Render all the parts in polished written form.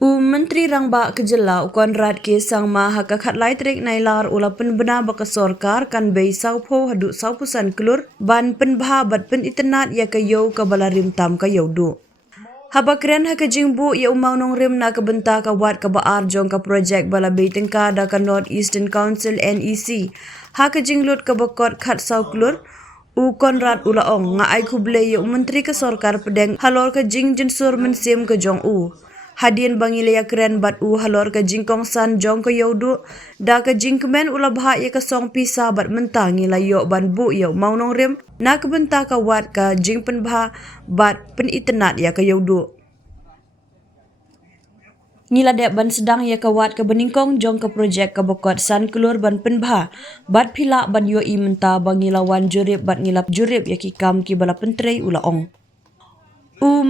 Menteri Rangba Kejela Konrad ke sang maha kakat laitrik nailar ula Pynbna baka sorkar kan bei saupo hadu saupusan klur ban pynbha bat pynitynnad iaka kabala rim tam ka Iewduh. Habakren ha jingbu ya umang nong rim na kabenta ka wat ka baar jong ka projek bala bei tyngka da ka North Eastern Council NEC. Ha jinglut ka bakot khat sau klur Konrad ulaong nga ay kuble ya menteri ka sorkar pedeng halor ka jing jensur mensim ka jong Hadian bangilaya keren bat halor ka jingkong san jong ka Iewduh da ka jingkemen ula baha ya ka song pisa bat mentang ilayo ban bu ya maunong rim na kabenta ka wat ka jing pynbha bat pynitynnad ya ka Iewduh. Ngiladek ban sedang ya ka wat ka beningkong jong ka projek ka bokot san klur ban pynbha bat pila ban yo I menta bangilawan jurip bat ngilap jurip ya ki kam ki bala pentrei ulaong.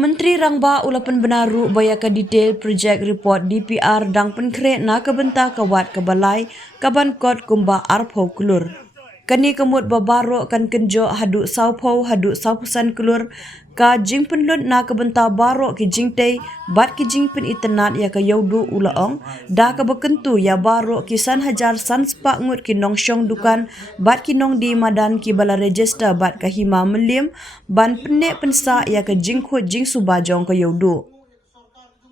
Menteri Rangba ula Pynbna baya ka detail project report DPR dang penkre na kabenta ka wat ka balai ka ban kot kumba arpho klur. Kani kemut babaro kan kenjo hadu saupo hadu saupusan klur ka jing penlut na kabenta baro ki jingtei bat ki jing pynitynnad ya ka Iewduh ulaong da ka bekentu ya baro ki san hajar san sepak ngut ki nong syong dukan bat ki nong di madan ki bala register bat ka hima melim ban penek pensa ya ka jing khut jing subajong ka Iewduh.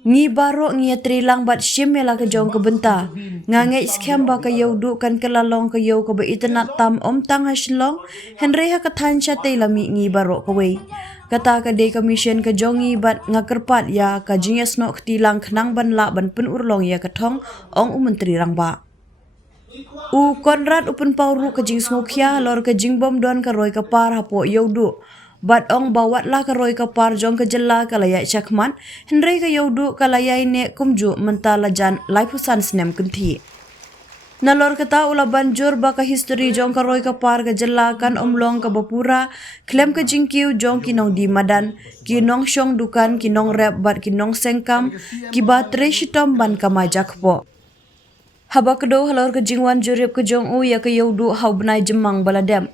Ngi baro ngi trilang bat shim mela ka jong ka benta ngangai scam ba ka Iewduh kan kelalong ka Iewduh ka pynitynnad tam tang haslong henry ha ka than cha te lami ngi baro ka wei kata ka de commission ka jongi bat ngakerpat ya ka jinges no ktilang khnang ban la ban pen urlong ya ka thong menteri Rangba. Konrad upun pauru ka jing smokia lor ka jing bom don ka roi ka par hapo Iewduh bat bawat la ka roi ka par jong ka jela ka layak chakman henry ka Iewduh ka layai ne kumju mentala jan laipusan snem kunthi. Nalor kata ula banjur baka history jong ka roi ka par ka jela kan omlong ka bapura klem ka jingkiu jong kinong di madan kinong syong dukan kinong rep bat kinong sengkam ki ba tre shitom ban ka majak po. Haba kedo halor ka jingwan jurip ka jong ya ka Iewduh hau benai jemang baladem.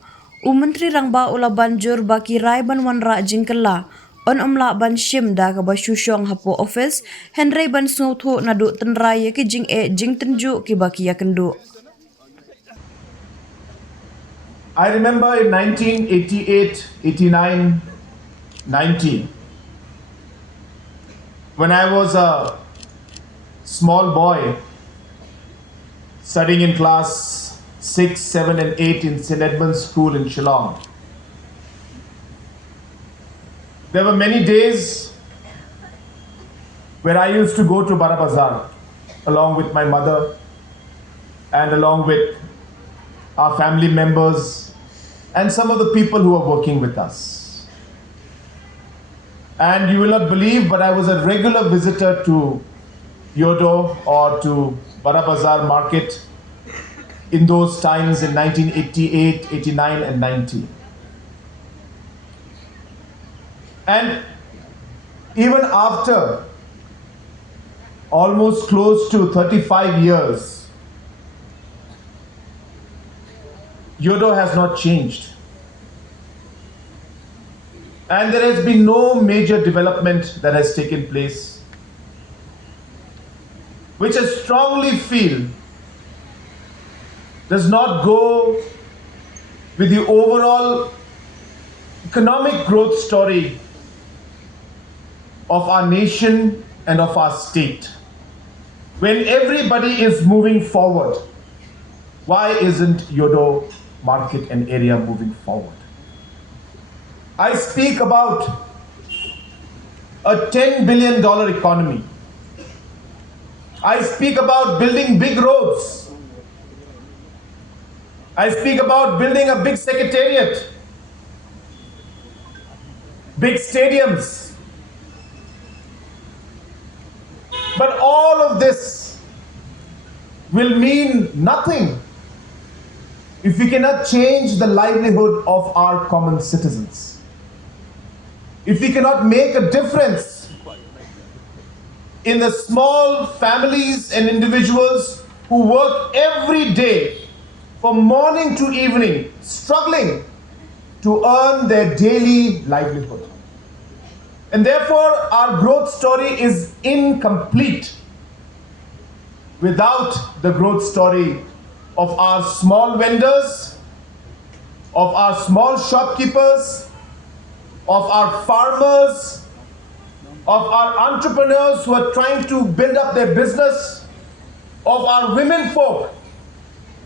Menteri Rangba ula banjur baki rai ban wanra jingkela on omla ban shim da ka ba shushong hapo office henry ban snotho nadu tenrai ke jing jing tenju ki baki ya kendu. I remember in 1988, 89, 90 when I was a small boy studying in class 6, 7 and 8 in St. Edmund's School in Shillong. There were many days where I used to go to Bara Bazaar along with my mother and along with our family members and some of the people who are working with us. And you will not believe, but I was a regular visitor to Iewduh or to Bara Bazaar market in those times in 1988, 89 and 90. And even after almost close to 35 years, Iewduh has not changed. And there has been no major development that has taken place, which I strongly feel does not go with the overall economic growth story of our nation and of our state. When everybody is moving forward, why isn't Iewduh market and area moving forward? I speak about a $10 billion economy. I speak about building big roads. I speak about building a big secretariat, big stadiums. But all of this will mean nothing if we cannot change the livelihood of our common citizens. If we cannot make a difference in the small families and individuals who work every day from morning to evening, struggling to earn their daily livelihood. And therefore, our growth story is incomplete without the growth story of our small vendors, of our small shopkeepers, of our farmers, of our entrepreneurs who are trying to build up their business, of our women folk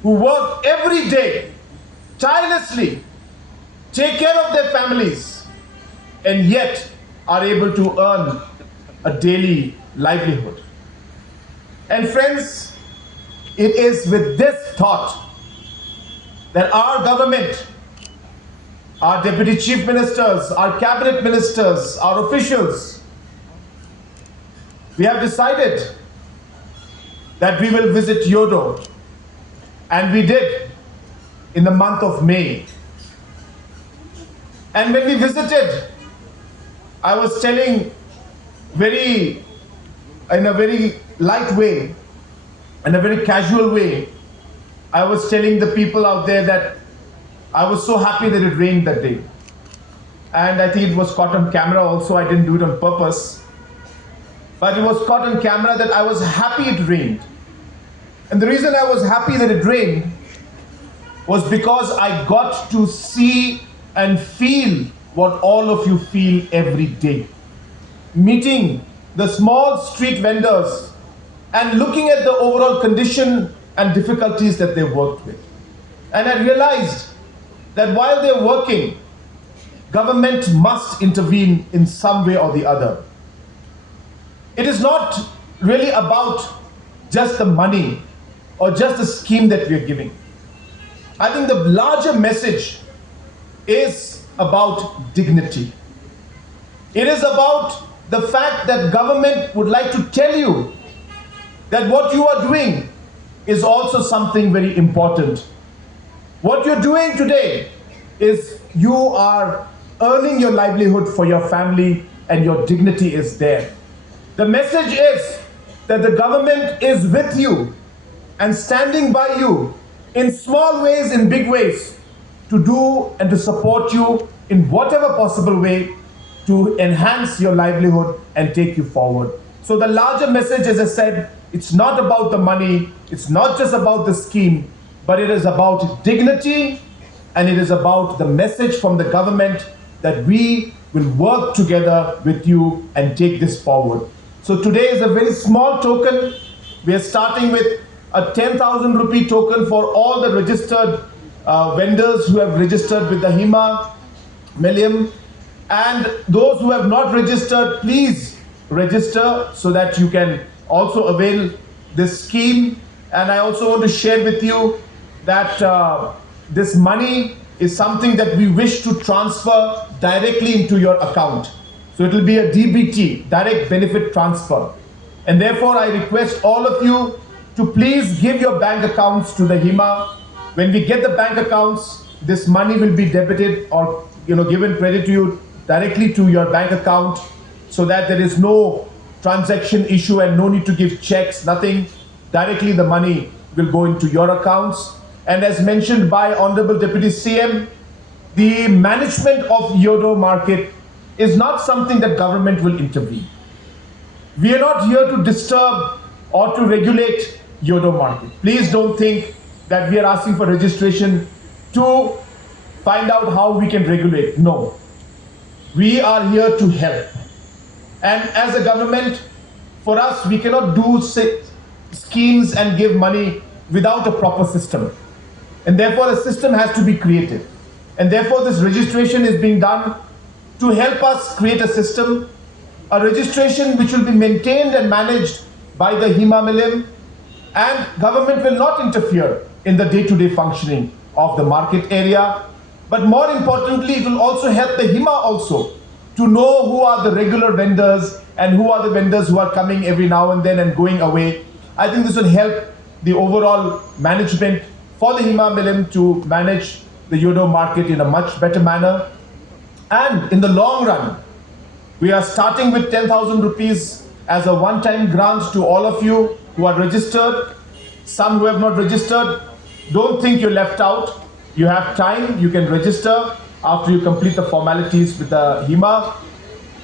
who work every day tirelessly, take care of their families, and yet are able to earn a daily livelihood. And friends, it is with this thought that our government, our deputy chief ministers, our cabinet ministers, our officials, we have decided that we will visit Iewduh, and we did in the month of May. And when we visited, I was telling in a very light way, in a very casual way, I was telling the people out there that I was so happy that it rained that day. And I think it was caught on camera also. I didn't do it on purpose. But it was caught on camera that I was happy it rained. And the reason I was happy that it rained was because I got to see and feel what all of you feel every day. Meeting the small street vendors and looking at the overall condition and difficulties that they worked with. And I realized that while they're working, government must intervene in some way or the other. It is not really about just the money or just the scheme that we are giving. I think the larger message is about dignity. It is about the fact that government would like to tell you that what you are doing is also something very important. What you're doing today is you are earning your livelihood for your family and your dignity is there. The message is that the government is with you and standing by you in small ways, in big ways, to do and to support you in whatever possible way to enhance your livelihood and take you forward. So the larger message, as I said, it's not about the money, it's not just about the scheme, but it is about dignity, and it is about the message from the government that we will work together with you and take this forward. So today is a very small token. We are starting with a 10,000 rupee token for all the registered vendors who have registered with the HIMA Million. And those who have not registered, please register so that you can also avail this scheme. And I also want to share with you that this money is something that we wish to transfer directly into your account. So it will be a DBT, direct benefit transfer. And therefore I request all of you to please give your bank accounts to the HIMA. When we get the bank accounts, this money will be debited or given credit to you directly to your bank account, so that there is no transaction issue and no need to give checks, nothing. Directly the money will go into your accounts. And as mentioned by Honorable Deputy CM, the management of Iewduh market is not something that government will intervene. We are not here to disturb or to regulate Iewduh market. Please don't think that we are asking for registration to find out how we can regulate. No. We are here to help. And as a government, for us, we cannot do schemes and give money without a proper system. And therefore, a system has to be created. And therefore, this registration is being done to help us create a system, a registration which will be maintained and managed by the HIMA Milim, and government will not interfere in the day-to-day functioning of the market area. But more importantly, it will also help the HIMA also to know who are the regular vendors and who are the vendors who are coming every now and then and going away. I think this will help the overall management for the HIMA Milim to manage the Iewduh market in a much better manner. And in the long run, we are starting with 10,000 rupees as a one-time grant to all of you who are registered. Some who have not registered, don't think you're left out. You have time, you can register after you complete the formalities with the HIMA.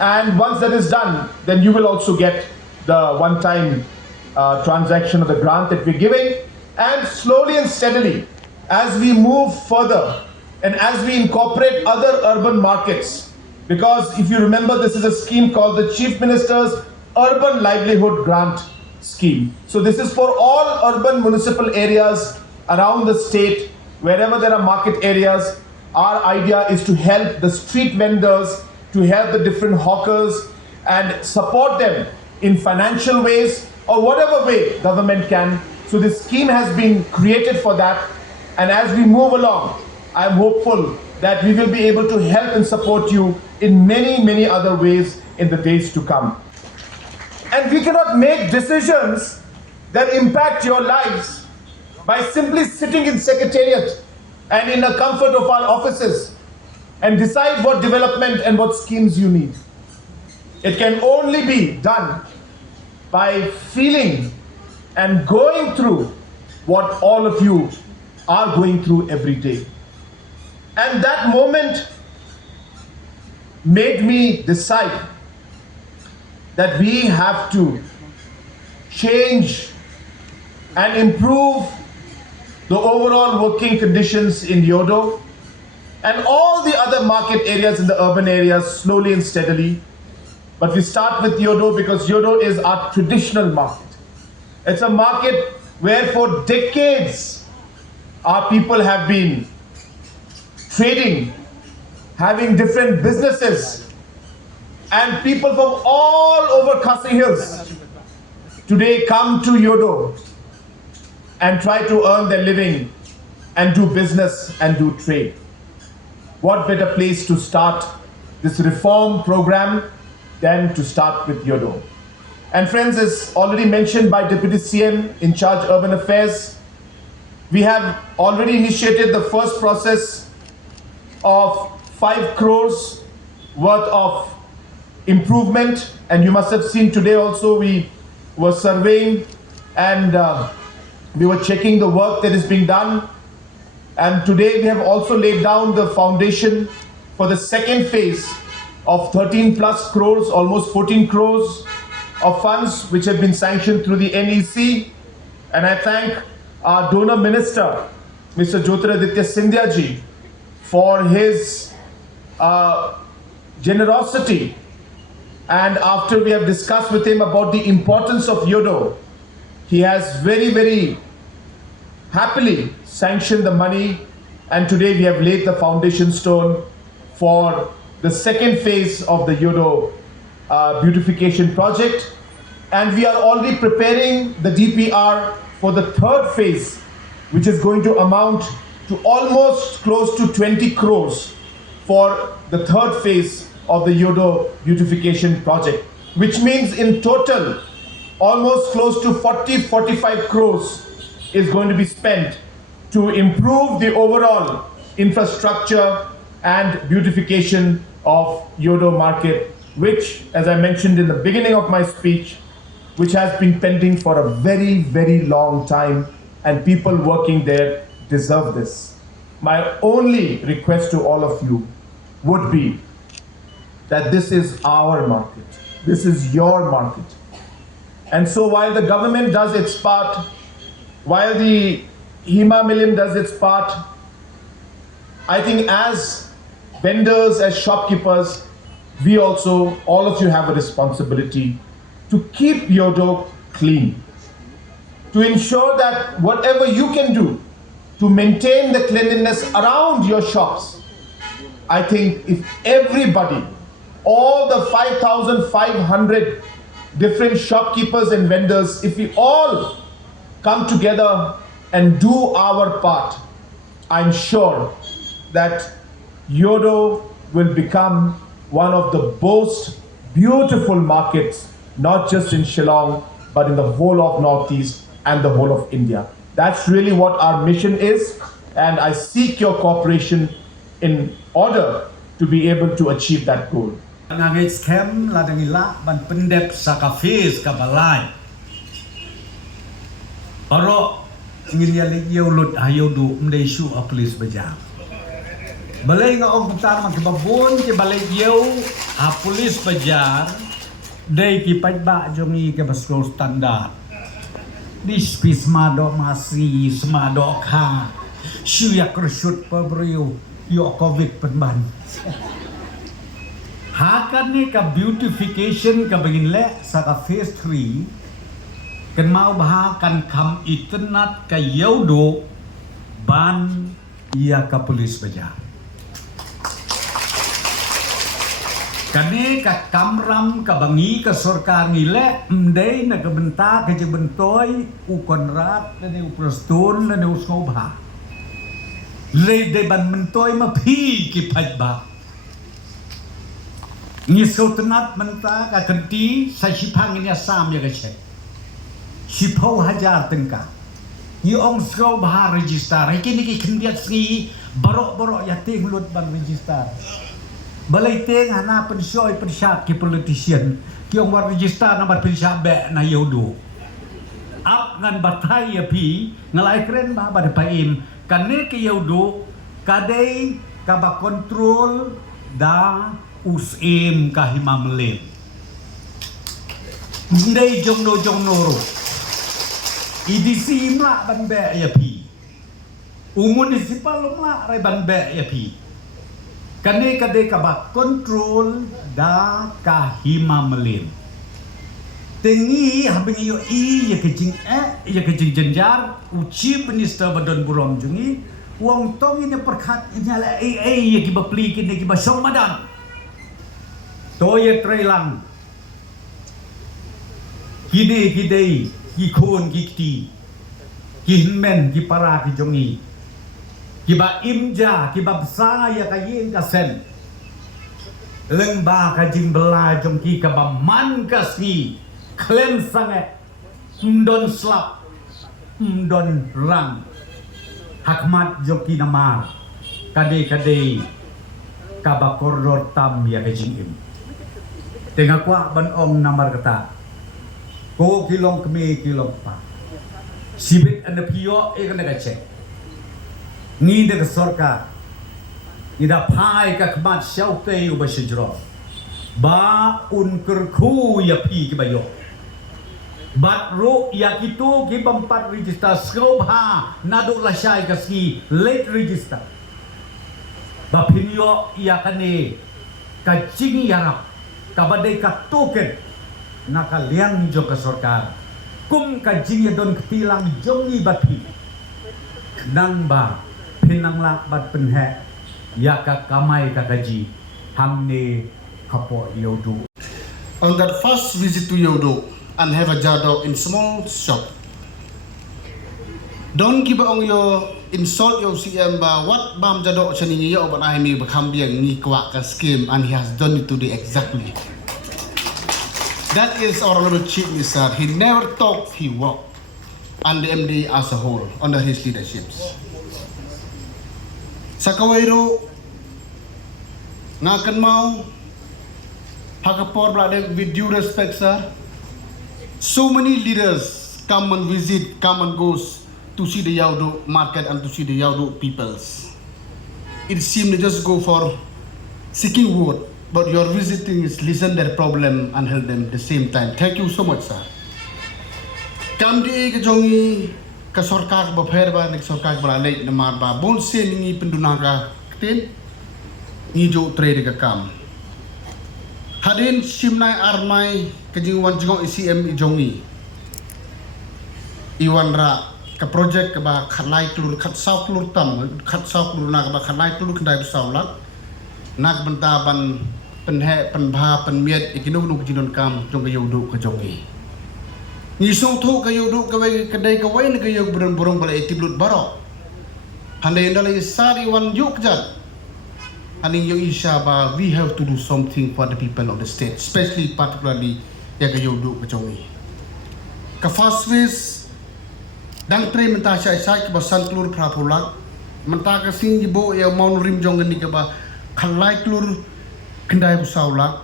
And once that is done, then you will also get the one-time transaction of the grant that we're giving. And slowly and steadily, as we move further and as we incorporate other urban markets, because if you remember, this is a scheme called the Chief Minister's Urban Livelihood Grant Scheme. So this is for all urban municipal areas around the state, wherever there are market areas. Our idea is to help the street vendors, to help the different hawkers and support them in financial ways or whatever way government can. So this scheme has been created for that. And as we move along, I'm hopeful that we will be able to help and support you in many, many other ways in the days to come. And we cannot make decisions that impact your lives by simply sitting in secretariat and in the comfort of our offices and decide what development and what schemes you need. It can only be done by feeling and going through what all of you are going through every day. And that moment made me decide that we have to change and improve the overall working conditions in Iewduh and all the other market areas in the urban areas slowly and steadily. But we start with Iewduh because Iewduh is our traditional market. It's a market where for decades our people have been trading, having different businesses, and people from all over Khasi Hills today come to Iewduh and try to earn their living and do business and do trade. What better place to start this reform program than to start with Iewduh? And friends, as already mentioned by Deputy CM in charge urban affairs, we have already initiated the first process of 5 crores worth of improvement. And you must have seen today also we were surveying and we were checking the work that is being done. And today we have also laid down the foundation for the second phase of 13 plus crores, almost 14 crores of funds which have been sanctioned through the NEC. And I thank our donor minister, Mr. Jyotiraditya Scindia ji, for his generosity. And after we have discussed with him about the importance of Iewduh, he has very, very happily sanctioned the money, and today we have laid the foundation stone for the second phase of the Iewduh beautification project. And we are already preparing the DPR for the third phase, which is going to amount to almost close to 20 crores for the third phase of the Iewduh beautification project, which means in total almost close to 40-45 crores is going to be spent to improve the overall infrastructure and beautification of Iewduh market, which, as I mentioned in the beginning of my speech, which has been pending for a very, very long time, and people working there deserve this. My only request to all of you would be that this is our market. This is your market. And so while the government does its part, while the HEMA Million does its part, I think as vendors, as shopkeepers, we also, all of you have a responsibility to keep Iewduh clean, to ensure that whatever you can do to maintain the cleanliness around your shops. I think if everybody, all the 5,500 different shopkeepers and vendors, if we all come together and do our part, I'm sure that Iewduh will become one of the most beautiful markets, not just in Shillong, but in the whole of Northeast and the whole of India. That's really what our mission is, and I seek your cooperation in order to be able to achieve that goal. Nangis kem ladangila ban pendep sakafis kabalai. Oro ngiliali Iewduh Iewduh mdesu aplis bejam. Balai nga ong putar magkababon ke balai Iewduh apulis bejar dai ki pynbha jongi ke basro standard. Ni spis madok masih semadok ka. Syuyak resut pabrio yo covid penban. Hakan ni ka beautification ka begin le sa ka phase 3 kan mau bahakan kam pynitynnad ka Iewduh ban iaka polis baja. Kani ka kamram ka bangi ka sorkar ngile mdei na ka benta ka bentoy u konrat na u proston na u skobha. Le de ban mentoy ma phi ki pynbha. Ni sultanat menta ka kenti sa sipang ni asam ya ka che. Sipau hajar tyngka. Ni ong skobha register kini ki kendiat sri borok-borok ya ting lut ban register. Balai teng hana pensoi pensat ki politician ki ong war register nomor pensat be na Iewduh. Ap ngan batai ya pi ngalai keren ba pada paim kane ki Iewduh kadai ka ba kontrol da usim ka himamlem. Ndai jongno ro. IDC mla ban be ya pi. Municipal mla rai ban be ya pi. Kane kadai ka ba kontrol da ka himamlem. Tengi habing yo ya kejing jenjar u chief minister badon burom jungi wong tong ini perkat inyala ya ki bapli kini ki basong madan. Toye trailang. Kidei ki khon ki ti. Ki hinmen ki para ki jongi. Kiba imja, kiba besanga ya kayin kasen. Lengba ka jingbei jong ki kaba man kasni. Klem sange. Mdon slap. Mdon rang. Hakmat jong ki nama. Kade kaba koridor tam ya kajing im. Tengah kuak ban ong namar kata. Ko kilong kemi kilong pa. Sibit anda piyo kena kacek. Ni de sorka ni da pai ka kmat shaute u ba shijro ba un kerku ya pi ki bayo bat ro ya kitu ki bampat register skobha nadu la shai ka ski late register ba pinyo ya kane ka jing yarap ka badai ka token na ka liang jo ka sorkar kum ka jing ya don ketilang jongi bapi nang ba pinanglak bat penhe iaka kamai kakaji hamne kapo Iewduh. On that first visit to Iewduh and have a jado in small shop, don't give on your insult your CM what bam jado chani yo but I may become biang ni kwak ka scheme and he has done it today exactly. That is our little chief minister. He never talked, he walked, and the MD as a whole under his leaderships. Sa kawairo nga kan mau hakapor brother with due respect sir, so many leaders come and visit, come and goes to see the Iewduh market and to see the Iewduh peoples. It seems to just go for seeking word, but your visiting is listen their problem and help them at the same time. Thank you so much sir. Kam di ke jongi ka sorkar ba pher ba nek sorkar ba lek na mar ba bon se ni penduna ka ten ni jo trade ka kam hadin simnai armai ka jingwan jingong ICM ijongi iwan ra ka project ka ba khalai klur khat saw klur tam khat saw klur na ka ba khalai klur kndai saw lak nak bentaban penhe pynbha penmiet ikinu nu jinon kam jong Iewduh ka jongi ni song thu ka Iewduh ka wai kadai ka wai na ka yog burung bala itiblut barok handai ndalai sari wan yuk jat aning yo isha ba we have to do something for the people of the state, especially particularly ya ka Iewduh ka jongi ka first phase dang tre menta sai ka ba san klur pra pulak menta ka sing jibo ya maun rim jong ni ka ba khalai klur kendai busaulak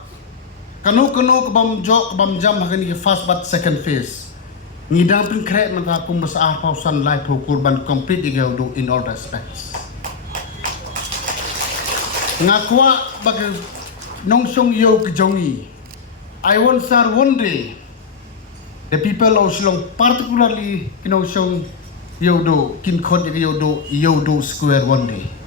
kanu ka bam jam hakani ke first but second phase ni dang pin kre menta kum besar pausan life kurban complete Iewduh in all respects ngakwa bag nong song yo ke jongi I want sir one day The people of Shillong, particularly Iewduh, kin khot Iewduh Square one day.